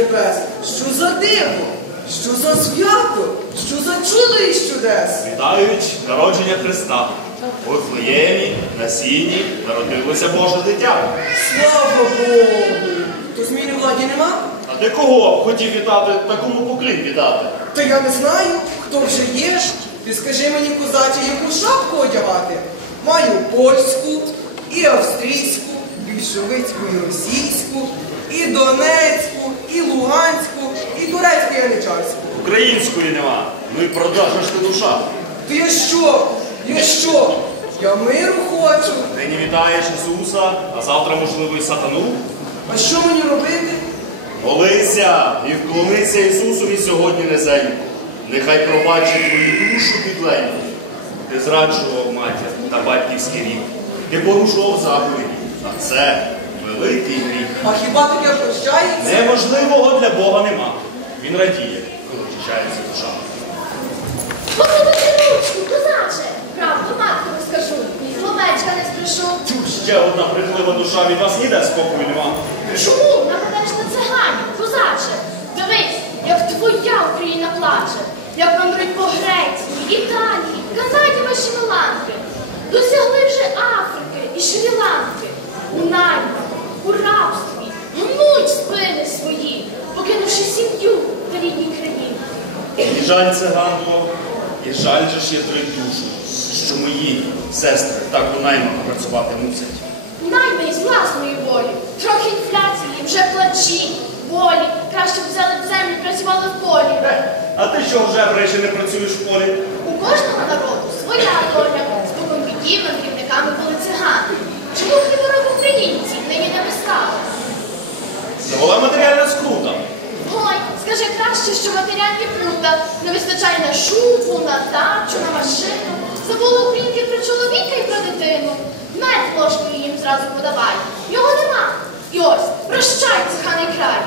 небес. Що за диво, що за свято, що за чудо із чудес. Вітають народження Христа. У Вифлеємі, на сіні народилося Боже дитя. Слава Богу! То зміни владі нема? А ти кого хотів вітати, такому поклін вітати? Та я не знаю, хто вже є. Ти скажи мені, козаче, яку шапку одягати. Маю польську, і австрійську, більшовицьку, і російську, і донецьку, і луганську, і турецьку яничарську. Української нема. Ну і продажна ж ти душа. То я що? Я що? Я миру хочу. Нині вітаєш Ісуса, а завтра, можливо, і сатану. А що мені робити? Молися і вклонися Ісусові сьогодні низенько. Нехай пробачить твою душу підленьку. Ти зраджував матір та батьківський рік. Ти порушував заповіді. А це великий гріх. А хіба таке прощається? Неможливого для Бога нема. Він радіє, коли очищається душа. Послухайте ручку, козаче, правду матку розкажу, словечка не спрошу. Тю, ще одна брехлива душа від вас ніде спокою нема. Чому нападаєш на цигані, козаче? Дивись, як твоя Україна плаче, як мамрить по Греції, Італії, Канаді ваші меланки. Досягли вже Африки і Шрі-Ланки. У наймах, у рабстві, гнуть спини свої, покинувши сім'ю та рідні країни. І жаль це циганко, і жаль же ж є три душу, що мої сестри так до наймака працювати мусять. Найми із власної волі. Трохи інфляції, вже плачі, болі. Краще б взяли б землю, працювали в полі. Е, А ти що вже врешті не працюєш в полі? У кожного народу своя доля. Спокон віків не вистава? Матеріальна скрута. Ой, скажи краще, що матеріальні плута не вистачає на шубу, на дачу, на машину. Забули українки про чоловіка і про дитину. Мед ложкою їм зразу подавай. Його нема. І ось, прощай, циханий край.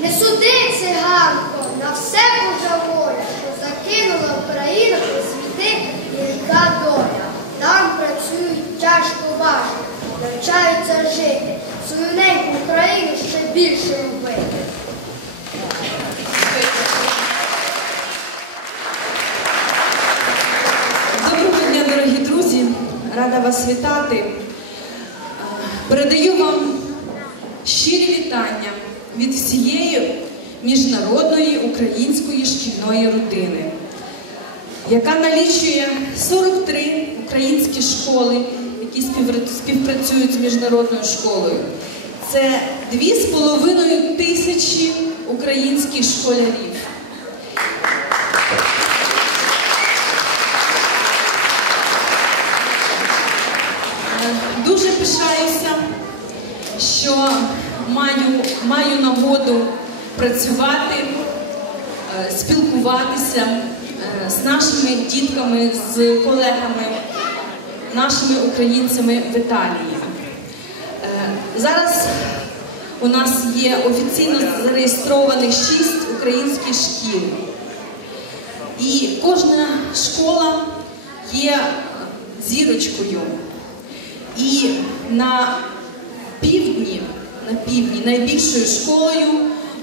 Не суди, циганко, на все Божа воля, що закинула Україну світи гірка доля. Там працюють тяжко важко, навчаються жити, свою неньку Україну ще більше любити. Доброго дня, дорогі друзі! Рада вас вітати. Е, Передаю вам щирі вітання від всієї міжнародної української шкільної родини, яка налічує 43 українські школи, які співпра- співпрацюють з міжнародною школою. Це 2,5 тисячі українських школярів. Е, Дуже пишаюся, що маю, маю нагоду працювати, е, спілкуватися е, з нашими дітками, з колегами, нашими українцями в Італії. Е, Зараз у нас є офіційно зареєстрованих шість українських шкіл. І кожна школа є зірочкою. І на півдні, на півдні найбільшою школою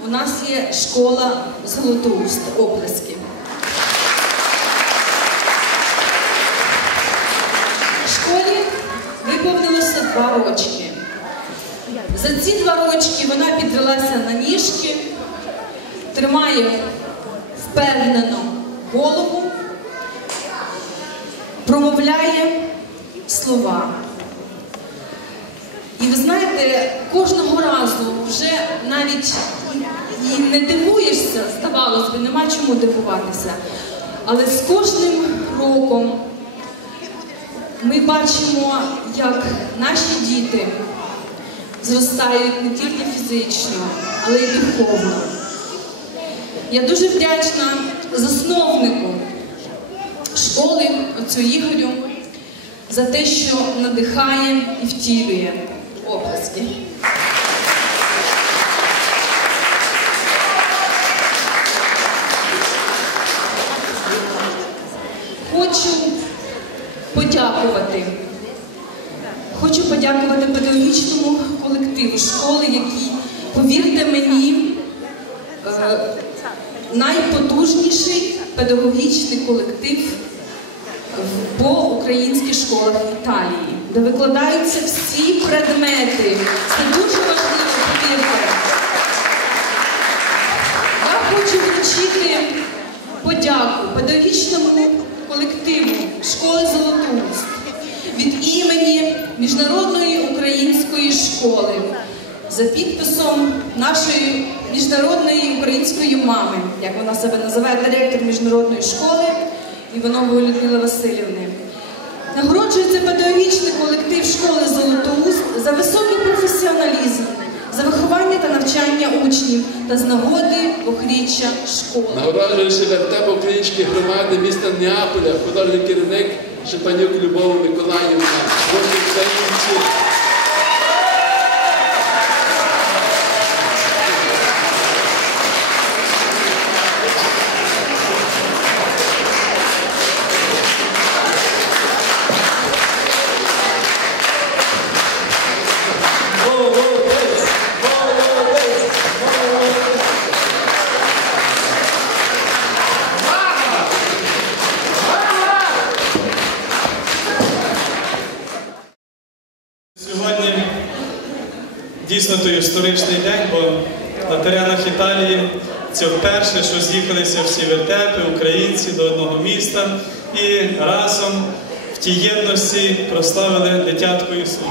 у нас є школа Золотоуст Оплески. Два рочки. За ці два рочки вона підвелася на ніжки, тримає впевнено голову, промовляє слова. І ви знаєте, кожного разу вже навіть і не дивуєшся, здавалось би, нема чому дивуватися. Але з кожним роком ми бачимо, як наші діти зростають не тільки фізично, але й духовно. Я дуже вдячна засновнику школи, отцю Ігорю, за те, що надихає і втілює оплески. Хочу подякувати. Хочу подякувати педагогічному колективу школи, який, повірте мені, е, найпотужніший педагогічний колектив по українських школах Італії, де викладаються всі предмети. Це дуже важливо, повірте. Я хочу вручити подяку педагогічному колективу школи Золотоуст від імені Міжнародної української школи за підписом нашої міжнародної української мами, як вона себе називає, директор міжнародної школи Іванової Людмили Васильівни. Нагороджується педагогічний колектив школи Золотоуст за високий професіоналізм, за виховання та навчання учнів та з нагоди двохріччя школи. Нагороджуючи вертеп української громади міста Неаполя, художній керівник Шепанюк Любов Миколаївна, Божі дійсно той історичний день, бо на теренах Італії це вперше, що з'їхалися всі вертепи, українці до одного міста і разом в тій єдності прославили дитятку Ісуса.